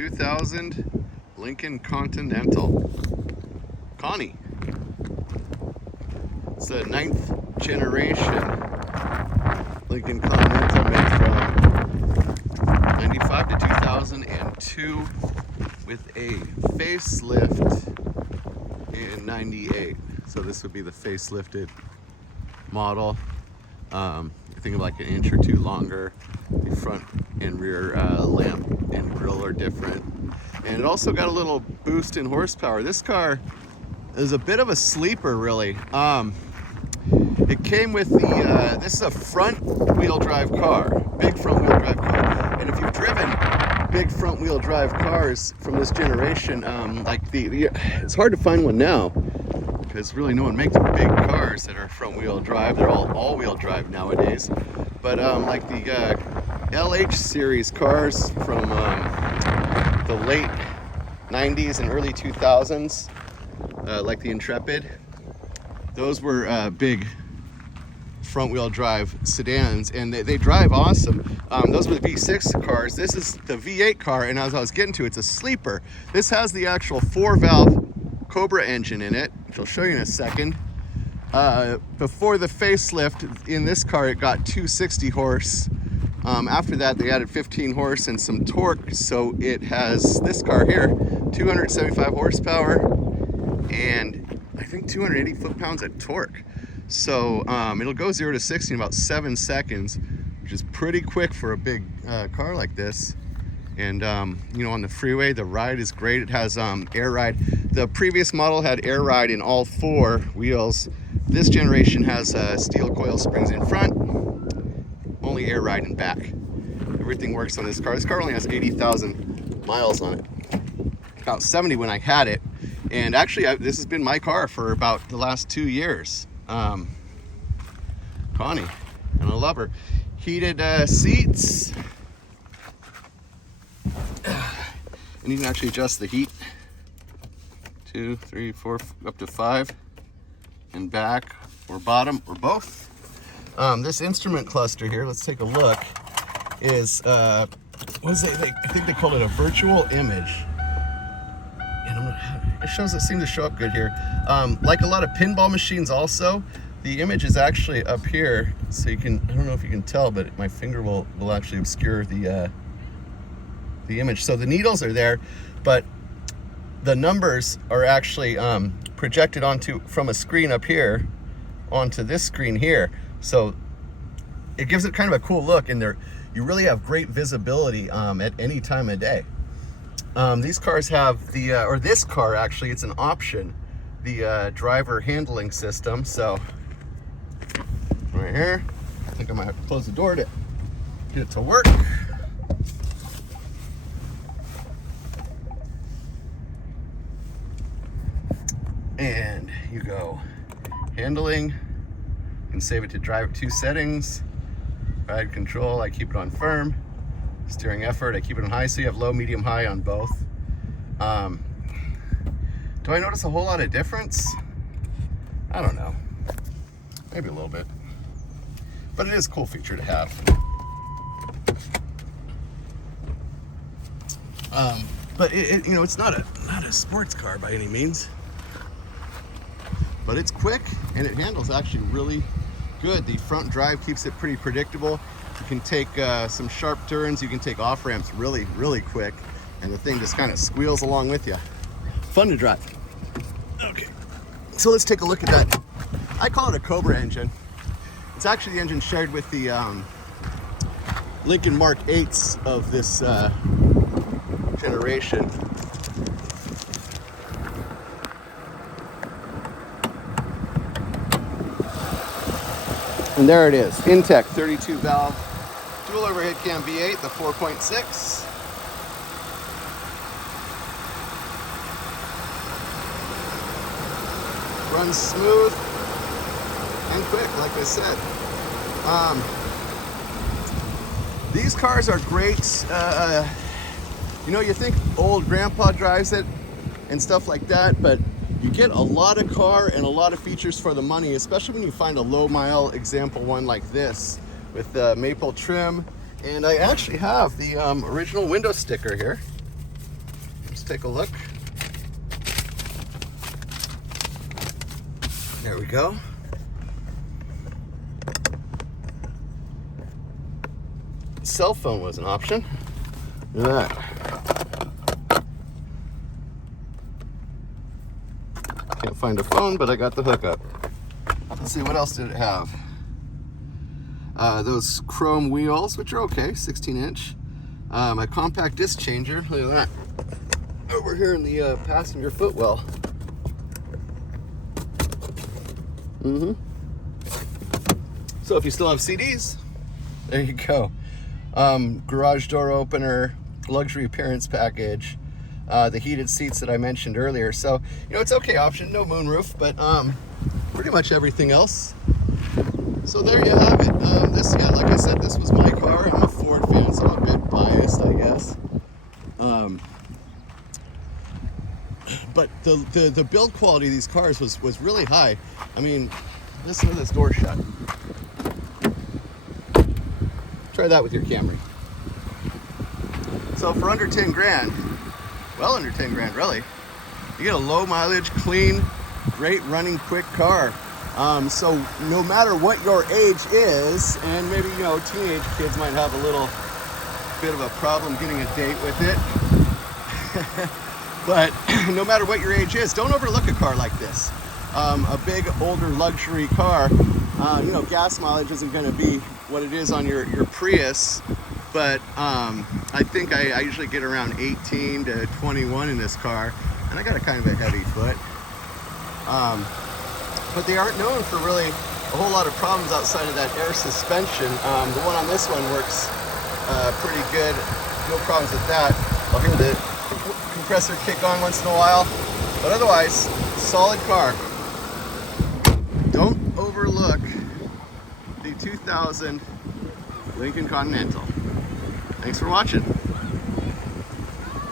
2000 Lincoln Continental. Connie. It's the 9th generation Lincoln Continental, made from 95 to 2002 with a facelift in 98. So this would be the facelifted model. I think like an inch or two longer. The front and rear lamp and grille are different. And it also got a little boost in horsepower. This car is a bit of a sleeper, really. It came with the, this is a front wheel drive car, big front wheel drive car. And if you've driven big front wheel drive cars from this generation, it's hard to find one now, because really no one makes big cars that are front wheel drive. They're all wheel drive nowadays. But like the LH series cars from the late 90s and early 2000s, like the Intrepid, those were big front wheel drive sedans, and they drive awesome. Those were the V6 cars. This is the V8 car, and as I was getting to, it's a sleeper. This has the actual 4-valve Cobra engine in it, which I'll show you in a second. Before the facelift in this car, it got 260 horse. After that, they added 15 horse and some torque, so it has, this car here, 275 horsepower and I think 280 foot-pounds of torque. So it'll go 0 to 60 in about 7 seconds, which is pretty quick for a big car like this. And you know, on the freeway, the ride is great. It has air ride. The previous model had air ride in all 4 wheels. This generation has steel coil springs in front, only air ride in back. Everything works on this car. This car only has 80,000 miles on it. About 70 when I had it. And actually, this has been my car for about the last 2 years. Connie, and I love her. Heated seats. And you can actually adjust the heat. 2, 3, 4, up to 5. And back or bottom or both. This instrument cluster here, let's take a look, is, what is it? I think they call it a virtual image. And it seems to show up good here. Like a lot of pinball machines also, the image is actually up here. So you can, I don't know if you can tell, but my finger will actually obscure the image. So the needles are there, but the numbers are actually projected from a screen up here onto this screen here. So it gives it kind of a cool look, and you really have great visibility at any time of day. These cars have the, or this car actually, it's an option, the driver handling system. So right here, I think I might have to close the door to get it to work. And you go handling, and save it to drive 2 settings. Ride control, I keep it on firm. Steering effort, I keep it on high, so you have low, medium, high on both. Do I notice a whole lot of difference? I don't know. Maybe a little bit. But it is a cool feature to have. But you know, it's not a sports car by any means. But it's quick, and it handles actually really good. The front drive keeps it pretty predictable. You can take some sharp turns, you can take off ramps really, really quick, and the thing just kind of squeals along with you. Fun to drive. Okay, so let's take a look at that. I call it a Cobra engine. It's actually the engine shared with the Lincoln Mark 8s of this generation. And there it is, Intech 32 valve, dual overhead cam V8, the 4.6. Runs smooth and quick, like I said. These cars are great. You know, you think old grandpa drives it and stuff like that, but you get a lot of car and a lot of features for the money, especially when you find a low mile example one like this with the maple trim. And I actually have the original window sticker here. take a look. There we go. Cell phone was an option. Look at that. Can't find a phone, but I got the hookup. Let's see, what else did it have? Those chrome wheels, which are okay, 16-inch. My compact disc changer, look at that. Over here in the passenger footwell. So if you still have CDs, there you go. Garage door opener, luxury appearance package, the heated seats that I mentioned earlier. So, you know, it's okay option, no moonroof, but pretty much everything else. So there you have it. This, yeah, like I said, this was my car. I'm a Ford fan, so I'm a bit biased, I guess. But the build quality of these cars was really high. I mean, listen to this door shut. Try that with your Camry. So for under 10 grand, well under 10 grand really, you get a low mileage, clean, great running, quick car. So no matter what your age is, and maybe, you know, teenage kids might have a little bit of a problem getting a date with it. But no matter what your age is, don't overlook a car like this. A big, older luxury car, you know, gas mileage isn't going to be what it is on your Prius, but I think I usually get around 18 to 21 in this car, and I got a kind of a heavy foot. But they aren't known for really a whole lot of problems outside of that air suspension. The one on this one works pretty good, no problems with that. I'll hear the compressor kick on once in a while, but otherwise, solid car. Don't overlook the 2000 Lincoln Continental. Thanks for watching.